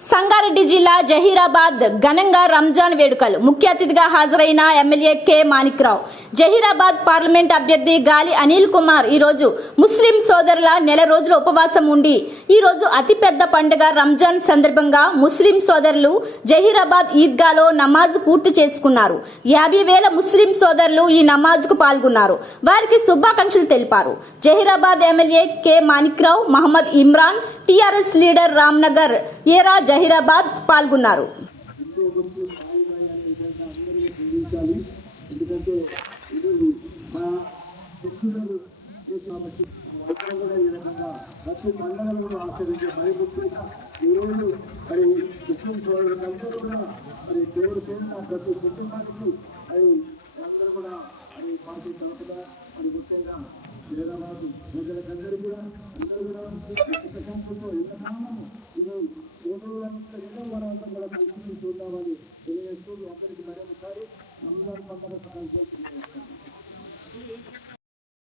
సంగారెడ్డి జిల్లా జహీరాబాద్ ఘనంగా రంజాన్ వేడుకలు. ముఖ్య అతిథిగా హాజరైన MLA K Manikrao. Zaheerabad parliament అభ్యర్థి గాలి అనిల్ కుమార్ ఈరోజు ముస్లిం సోదరుల నెల రోజుల ఉపవాసం ఉండి ఈరోజు అతిపెద్ద పండుగ రంజాన్ సందర్భంగా ముస్లిం సోదరులు జహీరాబాద్ ఈద్గాలో నమాజ్ పూర్తి చేసుకున్నారు. యాభై వేల ముస్లిం సోదరులు ఈ నమాజ్కు పాల్గొన్నారు. వారికి శుభాకాంక్షలు తెలిపారు. Zaheerabad MLA K Manikrao Mohammed Imran TRS leader Ramnagar area Zaheerabad పాల్గొన్నారు. ఎందుకంటే ఇది మా కాబట్టి అందరం కూడా ఈ రకంగా ప్రతి పండుగను కూడా ఆచరించే మరి ముఖ్యంగా ఈరోజు మరి ముస్లిం సోదరులందరూ కూడా మరి దేవుడి పేరున ప్రతి కుటుంబానికి మరి అందరూ కూడా మరి పార్టీ తరఫున మరి ముఖ్యంగా హైదరాబాద్ ప్రజలకందరూ కూడా అందరూ కూడా ప్రశాంతంతో ఎంతకాలము ఇది మనం కూడా కలిసి చూద్దామని తెలియజేస్తూ అందరికీ మరొకసారి రంజాన్ పండుగ శుభాకాంక్షలు